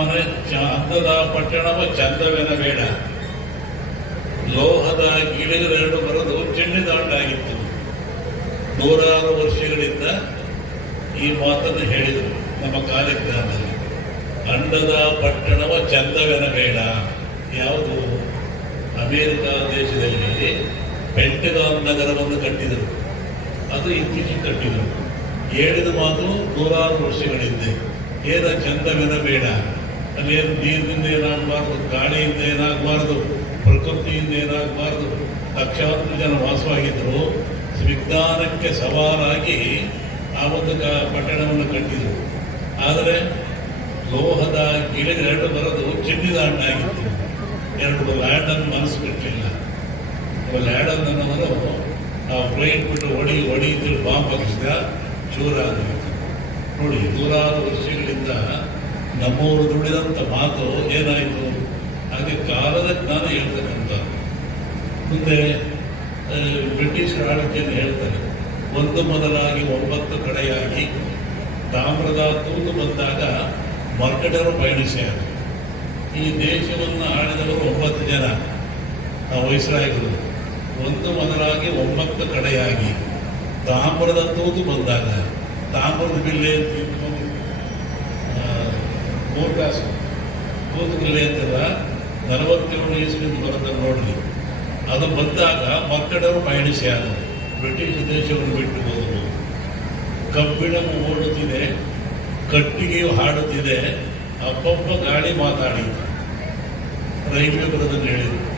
ಮನೆ ಚ- ಪಟ್ಟಣವ ಚಂದವೆನ ಬೇಡ. ಲೋಹದ ಗಿಳಿಗಳೆರಡು ಬರೆದು ಚೆಂಡಿದಾಂಡಾಗಿತ್ತು ನೂರಾರು ವರ್ಷಗಳಿಂದ ಈ ಮಾತನ್ನು ಹೇಳಿದರು ನಮ್ಮ ಕಾರ್ಯಕ್ರಮದಲ್ಲಿ ಅಂಡದ ಪಟ್ಟಣವ ಚಂದವೆನ ಬೇಡ. ಯಾವುದು? ಅಮೇರಿಕ ದೇಶದಲ್ಲಿ ಪೆಂಟಗಾನ್ ನಗರವನ್ನು ಕಟ್ಟಿದರು. ಅದು ಇತ್ತೀಚೆಗೆ ಕಟ್ಟಿದರು. ಹೇಳಿದ ಮಾತು ನೂರಾರು ವರ್ಷಗಳಿಂದೆ. ಏನ ಚಂದವೆನ ಬೇಡ. ಅಲ್ಲೇನು ನೀರಿನಿಂದ ಏನಾಗಬಾರ್ದು, ಗಾಳಿಯಿಂದ ಏನಾಗಬಾರ್ದು, ಪ್ರಕೃತಿಯಿಂದ ಏನಾಗಬಾರ್ದು, ಲಕ್ಷಾಂತರ ಜನ ವಾಸವಾಗಿದ್ದರು ವಿಜ್ಞಾನಕ್ಕೆ ಸವಾಲಾಗಿ ಆ ಒಂದು ಕ- ಪಟ್ಟಣವನ್ನು ಕಟ್ಟಿದರು. ಆದರೆ ಲೋಹದ ಗಿಳಿಗಳೆರಡು ಬರೋದು ಚಿನ್ನಿದ ಹಣ್ಣಾಗಿತ್ತು ಎರಡು ಲ್ಯಾಂಡನ್ನು ಮನಸ್ಸು ಕಟ್ಟಲಿಲ್ಲ ಲ್ಯಾಂಡನ್ ಅನ್ನೋರು ಆ ಫ್ಲೈಟ್ ಬಿಟ್ಟು ಹೊಡಿ ಹೊಡಿ ಬಾಂಬ್ ಹಾಕಿಸಿದ ಚೂರಾದ ನೋಡಿ ನೂರಾರು ವರ್ಷಗಳಿಂದ ನಮ್ಮವರು ದುಡಿದಂಥ ಮಾತು ಏನಾಯಿತು? ಹಾಗೆ ಕಾಲದ ಜ್ಞಾನ ಹೇಳ್ತಕ್ಕಂಥ ಮುಂದೆ ಬ್ರಿಟಿಷ್ ಆಳ್ವಿಕೆಯನ್ನು ಹೇಳ್ತಾರೆ ಒಂದು ಮೊದಲಾಗಿ ಒಂಬತ್ತು ಕಡೆಯಾಗಿ ತಾಮ್ರದ ತೂತು ಬಂದಾಗ ಮರ್ಕಡರು ಪಯಣಿಸಿದ್ದಾರೆ ಈ ದೇಶವನ್ನು ಆಳಿದವರು ಒಂಬತ್ತು ಜನ ಆ ವಯಸ್ಸರಾಯರು ಒಂದು ಮೊದಲಾಗಿ ಒಂಬತ್ತು ಕಡೆಯಾಗಿ ತಾಮ್ರದ ತೂತು ಬಂದಾಗ, ತಾಮ್ರದ ಬಿಲ್ಲೆ ಅಂತ ಮೂರು ಕಾಸು ಅಂತದ ನಲವತ್ತೇಳು ಇಸ್ವಿಂದ ಬರೋದನ್ನು ನೋಡಲಿ. ಅದು ಬಂದಾಗ ಮಕ್ಕಳವರು ಪಯಣಿಸ್ಯಾರ ಬ್ರಿಟಿಷ್ ದೇಶವನ್ನು ಬಿಟ್ಟು ಹೋದರು. ಕಬ್ಬಿಣವು ಓಡುತ್ತಿದೆ, ಕಟ್ಟಿಗೆಯು ಹಾಡುತ್ತಿದೆ ಅಪ್ಪಪ್ಪ ಗಾಳಿ ಮಾತಾಡಿತು. ರೈಲ್ವೆ ಬರೋದನ್ನು ಹೇಳಿದರು.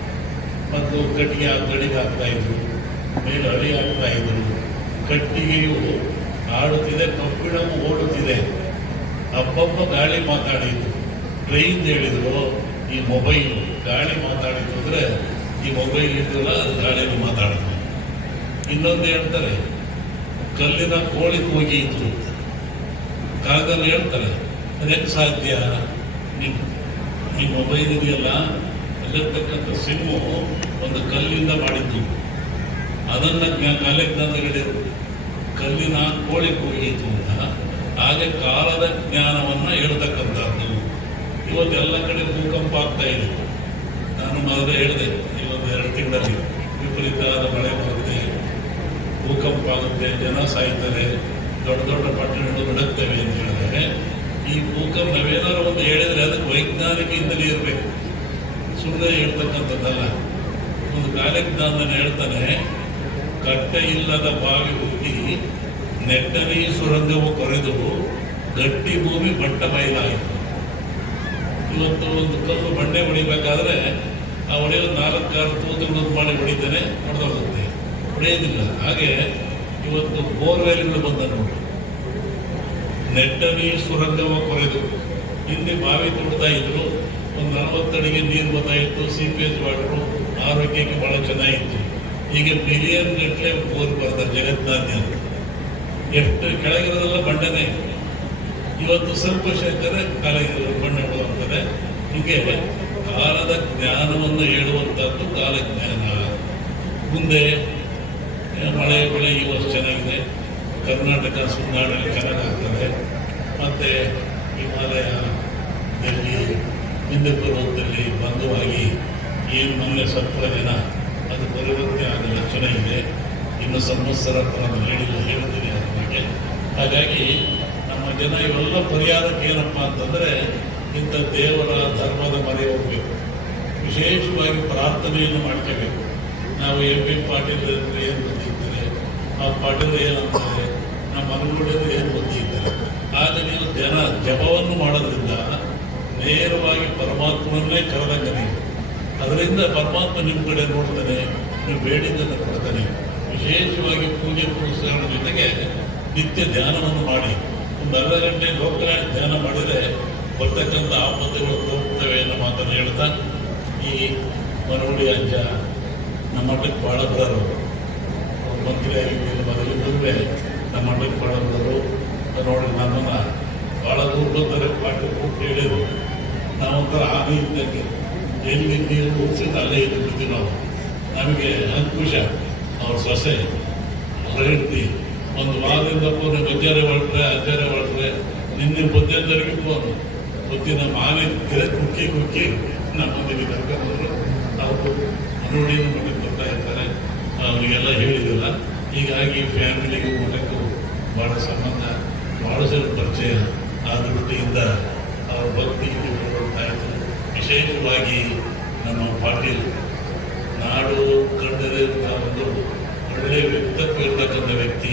ಮತ್ತು ಕಟ್ಟಿಗೆ ಗಡಿಗೆ ಹಾಕ್ತಾ ಇದ್ರು, ಮೇಲೆ ಅಳಿ ಹಾಕ್ತಾ ಇದ್ರು. ಕಟ್ಟಿಗೆಯು ಆಡುತ್ತಿದೆ ಕಬ್ಬಿಣವು ಓಡುತ್ತಿದೆ. ಅಪ್ಪಪ್ಪ ಗಾಳಿ ಮಾತಾಡಿದ್ರು. ಟ್ರೈನ್ ಹೇಳಿದ್ರು, ಈ ಮೊಬೈಲ್ ಗಾಳಿ ಮಾತಾಡಿದ್ರು ಅಂದರೆ, ಈ ಮೊಬೈಲ್ ಇದ್ರಲ್ಲ ಅದು ಗಾಳಿಯಲ್ಲಿ ಮಾತಾಡಿದ್ರು ಇನ್ನೊಂದು ಹೇಳ್ತಾರೆ, ಕಲ್ಲಿನ ಕೋಳಿ ಕೂಗಿಯಿತು ಕಾಗದಲ್ಲಿ ಹೇಳ್ತಾರೆ ಅದಕ್ಕೆ ಸಾಧ್ಯ? ಈ ಮೊಬೈಲ್ ಇದೆಯಲ್ಲ, ಅಲ್ಲಿರ್ತಕ್ಕಂಥ ಸಿಮ್ಮು ಒಂದು ಕಲ್ಲಿಂದ ಮಾಡಿದ್ದು. ಅದನ್ನ ಕಾಲೇಜ್ ತಂದು ಕಲ್ಲಿನ ಕೋಳಿ ಕೂಗಿತ್ತು ಅಂತ. ಹಾಗೆ ಕಾಲದ ಜ್ಞಾನವನ್ನ ಹೇಳ್ತಕ್ಕಂಥದ್ದು. ಇವತ್ತೆಲ್ಲ ಕಡೆ ಭೂಕಂಪ ಆಗ್ತಾ ಇದೆ. ನಾನು ಮೊದಲೇ ಹೇಳಿದೆ ಇವತ್ತು ಎರಡು ತಿಂಗಳಲ್ಲಿ ವಿಪರೀತವಾದ ಮಳೆ ಬರುತ್ತೆ, ಭೂಕಂಪ ಆಗುತ್ತೆ, ಜನ ಸಾಯ್ತಾರೆ, ದೊಡ್ಡ ದೊಡ್ಡ ಪಟ್ಟಣಗಳು ನಡುತ್ತವೆ ಅಂತ ಹೇಳಿದರೆ, ಈ ಭೂಕಂಪ ನಾವೇನಾದ್ರು ಒಂದು ಹೇಳಿದ್ರೆ ಅದಕ್ಕೆ ವೈಜ್ಞಾನಿಕ ಹಿಂದಲೇ ಇರಬೇಕು. ಸುಮ್ಮನೆ ಹೇಳ್ತಕ್ಕಂಥದ್ದಲ್ಲ. ಒಂದು ಕಾಲಜ್ಞಾನ ಹೇಳ್ತಾನೆ, ಕಟ್ಟೆ ಇಲ್ಲದ ಬಾವಿ ಹುಟ್ಟಿ ನೆಟ್ಟನಿ ಸುರಂಗವು ಕೊರೆದು ಗಟ್ಟಿ ಭೂಮಿ ಬಟ್ಟ ಬಯಲಾಯಿತು ಇವತ್ತು ಒಂದು ಕಲ್ಲು ಬಂಡೆ ಹೊಡಿಬೇಕಾದ್ರೆ ಆ ಹೊಡೆಯಲು ನಾಲ್ಕಾರು ತೂತುಗಳನ್ನು ಮಾಡಿ ಹೊಡಿತಾನೆ, ಹೊಡೆದೋಗುತ್ತೆ. ಹೊಡೆಯೋದಿಲ್ಲ ಹಾಗೆ ಇವತ್ತು ಬೋರ್ವೆಲ್ಗಳು ಬಂದ ನೋಡಿ. ನೆಟ್ಟನಿ ಸುರಂಗವ ಕೊರೆದು. ಹಿಂದೆ ಬಾವಿ ತೊಡ್ತಾ ಇದ್ರು. ಒಂದು ನಲವತ್ತಡಿಗೆ ನೀರು ಬರ್ತಾಯಿತ್ತು ಸಿ ಪಿ ಎಚ್ ವಾಟರು ಆರೋಗ್ಯಕ್ಕೆ ಬಹಳ ಚೆನ್ನಾಗಿತ್ತು. ಈಗ ಮಿಲಿಯನ್ ಗಟ್ಟಲೆ ಬೋರ್ ಬರ್ತಾರೆ ಜಗತ್ತಿನಾದ್ಯಂತ ಎಷ್ಟು ಕೆಳಗಿರೋದೆಲ್ಲ ಬಂಡನೆ ಇವತ್ತು ಸ್ವಲ್ಪ ಶೇಖರೆ ಕಾಲಗಿರೋ ಬಂಡೆಗಳು ಹೋಗ್ತದೆ ಹೀಗೆ ಕಾಲದ ಜ್ಞಾನವನ್ನು ಹೇಳುವಂಥದ್ದು ಕಾಲಜ್ಞಾನ. ಮುಂದೆ ಮಳೆ, ಬೆಳೆ, ಈ ವರ್ಷ ಚೆನ್ನಾಗಿದೆ. ಕರ್ನಾಟಕ ಸುನ್ನಾಡಲ್ಲಿ ಚೆನ್ನಾಗಾಗ್ತದೆ ಮತ್ತು ಹಿಮಾಲಯ, ಡೆಲ್ಲಿ ಹಿಂದೆ ಪರ್ವತದಲ್ಲಿ ಬಂಧುವಾಗಿ ಏನು ಮೊನ್ನೆ ಸತ್ವ ದಿನ, ಅದು ಪರಿವರ್ತನೆ ಆಗುವ ಲಕ್ಷಣ ಇದೆ. ಇನ್ನು ಸಂವತ್ಸರ ಹೇಳಿಲ್ಲ ಬಗ್ಗೆ ಹಾಗಾಗಿ ನಮ್ಮ ಜನ ಇವೆಲ್ಲ ಪರಿಹಾರಕ್ಕೆ ಏನಪ್ಪ ಅಂತಂದರೆ ಇಂಥ ದೇವರ ಧರ್ಮದ ಮರೆ ಹೋಗಬೇಕು. ವಿಶೇಷವಾಗಿ ಪ್ರಾರ್ಥನೆಯನ್ನು ಮಾಡ್ಕೋಬೇಕು. ನಾವು ಎಂ ಪಿ ಪಾಟೀಲ್ ಏನು ಬಂದಿದ್ದಾರೆ ಆ ಪಾಟೀಲ್ ಏನಂತಾರೆ, ನಮ್ಮ ಅನುಗುಣರು ಏನು ಬಂದಿದ್ದಾರೆ ಆಗ ನೀವು ಜನ ಜಪವನ್ನು ಮಾಡೋದ್ರಿಂದ ನೇರವಾಗಿ ಪರಮಾತ್ಮನ್ನೇ ಕರೆದಂಗೆ ಅದರಿಂದ ಪರಮಾತ್ಮ ನಿಮ್ಮ ಕಡೆ ನೋಡ್ತಾನೆ, ನೀವು ಬೇಡಿದ್ದನ್ನು ಕೊಡ್ತಾನೆ. ವಿಶೇಷವಾಗಿ ಪೂಜೆ ಪುರಸ್ಕಾರ ಜೊತೆಗೆ ನಿತ್ಯ ಧ್ಯಾನವನ್ನು ಮಾಡಿ. ಒಂದು ಅರ್ಧ ಗಂಟೆ ಲೋಕನಾಯ ಧ್ಯಾನ ಮಾಡಿದರೆ ಬರ್ತಕ್ಕಂಥ ಆಪತ್ತುಗಳು ಹೋಗ್ತವೆ ಎನ್ನುವ ಮಾತನ್ನು ಹೇಳ್ತಾ ಈ ಮನಗುಡಿ ಅಜ್ಜ ನಮ್ಮ ಮಠಕ್ಕೆ ಭಾಳ ಬರೋರು. ಮಂತ್ರಿಯಾಗಿ ಮೊದಲಿದ್ದರೆ ನಮ್ಮ ಮಠಕ್ಕೆ ಭಾಳ ಬರೋರು. ನೋಡಿ ನಮ್ಮನ್ನ ಭಾಳ ದೂರ ಬಂದರೆ ಪಾಠ ಹೇಳಿದ್ರು. ನಾವೊಂಥರ ಆಗಿ ಇದ್ದಂಗೆ. ಎಲ್ಲಿ ನೀರು ಉಚಿತ ಅಲ್ಲೇ ಇದ್ದು ನಾವು. ನಮಗೆ ಅಂಕುಶ ಅವ್ರ ಸೊಸೆ ಹೆಂಡತಿ ಒಂದು ವಾರದಿಂದ ಫೋನ್ ಗಜ್ಜಾರೆ ಹೊರಟ್ರೆ, ಅಜ್ಜಾರೆ ಹೊರಟ್ರೆ, ನಿನ್ನೆ ಬುದ್ಧೆಂದರಿಗೆ ಫೋನ್. ಗೊತ್ತಿನ ಮಾವಿನ ಗಿಡ ಕುಕ್ಕಿ ಕುಕ್ಕಿ ನಮ್ಮೊಂದಿಗೆ ಕರ್ಕೊಂಡ್ರು ಅವರು ಮನೋಡಿಯನ್ನು ಮಠಕ್ಕೆ ಬರ್ತಾ ಇರ್ತಾರೆ. ಅವರಿಗೆಲ್ಲ ಹೇಳಿದಿಲ್ಲ ಹೀಗಾಗಿ ಫ್ಯಾಮಿಲಿಗೂ ಮಠಕ್ಕೂ ಬಹಳ ಸಂಬಂಧ ಸಲ ಪರಿಚಯ ಆ ದೃಷ್ಟಿಯಿಂದ ಅವರು ಭಕ್ತಿ ಇತ್ತು. ವಿಶೇಷವಾಗಿ ನಮ್ಮ ಪಾಟೀಲ್ ನಾಡು ಕಂಡರೆ ಒಂದು ಒಳ್ಳೆಯ ವ್ಯಕ್ತಿತ್ವ ಇರತಕ್ಕಂಥ ವ್ಯಕ್ತಿ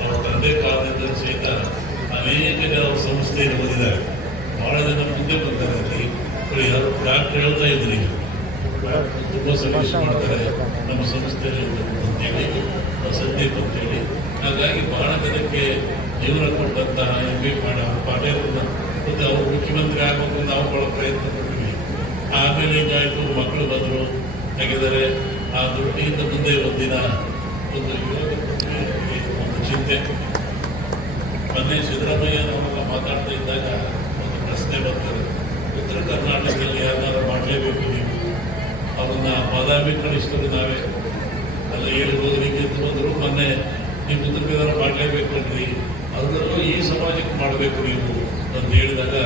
ಅವರ ತಂದೆ ಕಾಲದಿಂದ ಸಹಿತ ಅನೇಕ ಜನ ಅವ್ರ ಸಂಸ್ಥೆಯನ್ನು ಓದಿದ್ದಾರೆ ಬಹಳ ಜನ ಮುಂದೆ ಬಂದಿದ್ದಾರೆ ಯಾರು ಡಾಕ್ಟರ್ ಹೇಳ್ತಾ ಇದ್ರಿ ತುಂಬ ಸರ್ವಿಸ್ ಮಾಡ್ತಾರೆ ನಮ್ಮ ಸಂಸ್ಥೆಯಲ್ಲಿ ಅಂತೇಳಿ ಸಂದೀಪ್ ಅಂತೇಳಿ ಹಾಗಾಗಿ ಬಹಳ ಜನಕ್ಕೆ ಜೀವನ ಕೊಟ್ಟಂತಹ ಎಂ ಬಿ ಮಾಡ ಪಾಟೇರನ್ನ ಮತ್ತೆ ಅವರು ಮುಖ್ಯಮಂತ್ರಿ ಆಗಬೇಕು ನಾವು ಬಹಳ ಪ್ರಯತ್ನ ಪಟ್ಟಿವಿ ಆಮೇಲೆ ಹಿಂಗಾಯ್ತು ಮಕ್ಕಳು ಬಂದರು ಯಾಕೆಂದರೆ ಆ ದೃಷ್ಟಿಯಿಂದ ಮುಂದೆ ಒಂದಿನ ಒಂದು ಒಂದು ಚಿಂತೆ. ಮೊನ್ನೆ ಸಿದ್ದರಾಮಯ್ಯನವರೆಲ್ಲ ಮಾತಾಡ್ತಾ ಇದ್ದಾಗ ಒಂದು ಪ್ರಶ್ನೆ ಬರ್ತದೆ ಉತ್ತರ ಕರ್ನಾಟಕದಲ್ಲಿ ಯಾರು ಮಾಡಲೇಬೇಕು ಅವ್ರನ್ನ ಬಾದಾಮಿ ಕಳಿಸ್ಕೊಂಡು ನಾವೇ ಅಲ್ಲ ಹೇಳ್ಬೋದು ನಿಮಗೆ ಬಂದರು ಮೊನ್ನೆ ನೀವು ಮಾಡಲೇಬೇಕು ಮಾಡಲೇಬೇಕಲ್ರಿ ಅದರಲ್ಲೂ ಈ ಸಮಾಜಕ್ಕೆ ಮಾಡಬೇಕು ನೀವು ಅಂತ ಹೇಳಿದಾಗ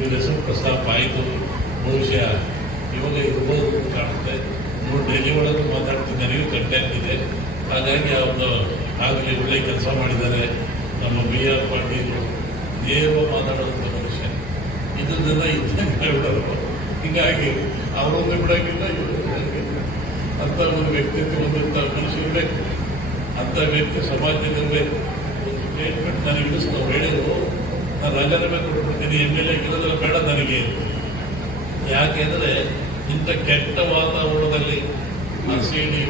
ಇವ್ರ ಹೆಸರು ಪ್ರಸ್ತಾಪ ಆಯಿತು. ಬಹುಶಃ ಇವಾಗ ಇರ್ಬೋದು ಕಾಣುತ್ತೆ ನೋಡಿ ಡೆಲ್ಲಿ ಒಳಗೆ ಮಾತಾಡ್ತಿದ್ದೆ ನನಗೂ ಕಟ್ಟೆ ಆಗ್ತಿದೆ. ಹಾಗಾಗಿ ಅವರು ಆಗಲಿ ಒಳ್ಳೆ ಕೆಲಸ ಮಾಡಿದ್ದಾರೆ. ನಮ್ಮ ಬಿ ಆರ್ ಪಾಟೀಲ್ ದೇವ ಮಾತಾಡುವಂಥ ಮನುಷ್ಯ. ಇದನ್ನೆಲ್ಲ ಇದ್ದಂಗೆ ಹೇಳ್ಬಿಡೋರು ಹೀಗಾಗಿ ಅವರೊಂದು ಕೂಡ ಇವರು ಅಂತ ಒಂದು ವ್ಯಕ್ತಿತ್ವ ಹೊಂದಂಥ ಮನುಷ್ಯರೇ ಅಂತ ಅಂಥ ವ್ಯಕ್ತಿ ಸಮಾಜದಲ್ಲಿರಬೇಕು ಒಂದು ಸ್ಟೇಟ್ಮೆಂಟ್ ನಾನು ಇಳಿಸ್ ನಾವು ಹೇಳಿದ್ರು ನಾನು ರಾಜೀನಾಮೆ ಕೊಟ್ಬಿಡ್ತೀನಿ ಎಂ ಎಲ್ ಎ ಕೇಳಿದ್ರೆ ಬೇಡ ನನಗೆ. ಯಾಕೆಂದರೆ ಇಂಥ ಕೆಟ್ಟ ವಾತಾವರಣದಲ್ಲಿ ಸಿ ಡಿ